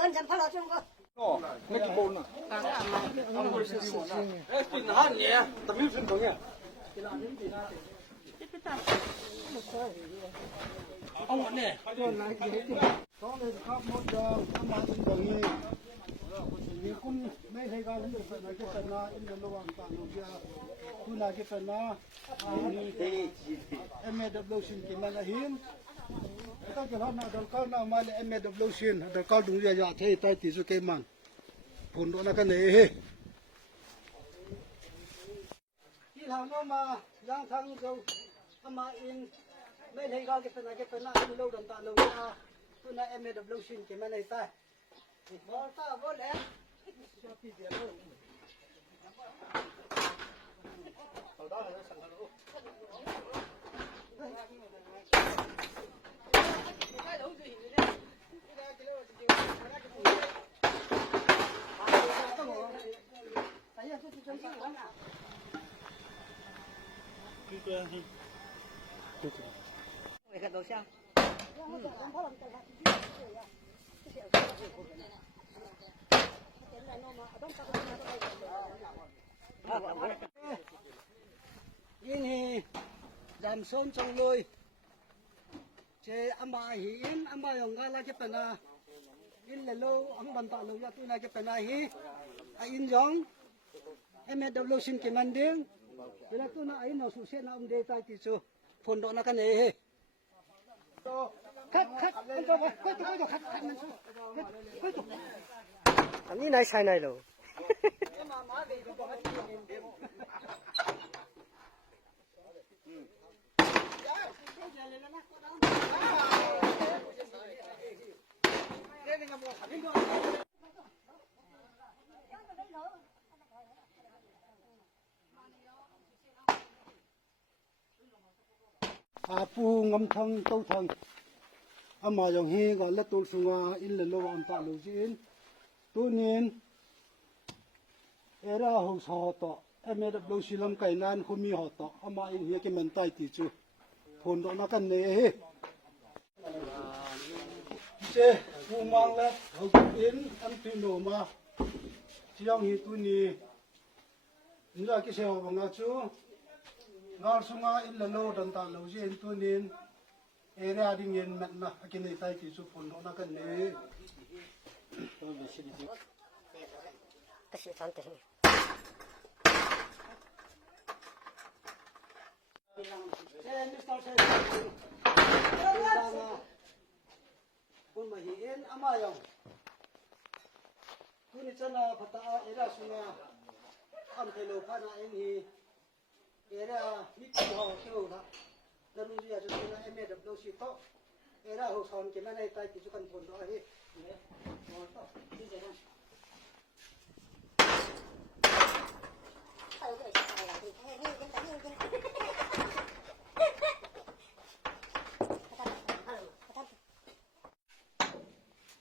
ơn chấm phalo chung cơ.那个包呢？哎，对，哪年？怎么又成功呀？เอาหมดเนี่ยต้องเลยครับหมดยางทำมาเป็นแบบนี้มีคุณไม่ใช่การที่เป็นอะไรก็เป็นนะอินเดียระหว่างต่างโลกยาคุณอาจจะเป็นนะMAWC ที่มันหินถ้าเกิดเราเดินเข้าหน้ามาเลย MAWC เดินเข้าดูยาที่ใต้ที่สุดเกมันผลตัวนั้นก็เนี่ยที่ทางโน้มาย่างทางเราทำมาอินไม่ใช่การที่เป็นอะไรก็เป็นนะอินโลกต่างโลกยาคุณอา MAWC ที่มันใต้บอลตาบอลเอ็มชอบที่เดียวเอาได้เลยสั่งกันลูกNgười gật đầu sao? Ini dan son trong lôi chế amba hiin amba yang gala ke pena in le lo ang banta lo ya tu na ke pena hi a in jong MAW sin ke manding bila tu na ai no su se na de tai ti chu phon do na ka ne he khát anh cho coi khát man chu coi tuอันนี้นายชายนายเหรอ ปูงำทางเต้าทางอามาอย่างเฮก็และตัวสุงาอินเลโลอันตาลูจินตัวนี้เอราหูสอต่อMAWสิลำไก่นานคุมีหอต่ออามาอินเฮียกิมันไตติจูผลดอกนักกันเนเฮเจปูมังและหูอินอันติโนมาที่ยังฮิตุนีนี่ละกิเชวบังอาจูงาสุงาอินเลโลดันตาลูจินตัวนี้เอราดิ่งเงินแม่นะกินในไตติจูผลดอกนักกันเน私ちゃんとคุณมาเห็นอามายังคุณนี่จะน่าพัฒนาเอราสุนาอันเทโลพานาเองฮีเอรามิตรหอเที่ยวนะแล้วลุงจะจะเป็นMAWCโตเอราหัวสอนเกี่ยมันในใต้ที่จุกันผลด้วยเฮ้ยเนี่ยมองต่อที่จะนั่ง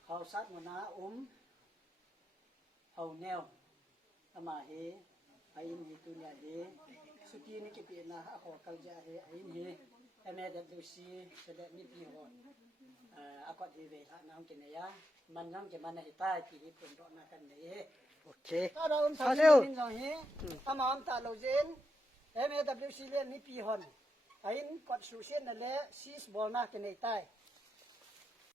เขาซัดหัวหน้าเขาแนวอามาเฮไอ้นี่ตัวเนี่ยเฮสุกี้นี่ก็เป็นนะขอเขาจะเฮไอ้นี่MAWCแสดงนิพิหอนอากาศดีเวลาน้ำกินเนี่ยมันน้ำกินมันในใต้ที่ญี่ปุ่นร้อนกันเนี่ยโอเคถ้าเราทำสิ่งนี้อามาตาเราเจนMAWCเล่นนิพิหอนไอ้นี่กดสูเซียนนั่นแหละซีสบอลนักกินในใต้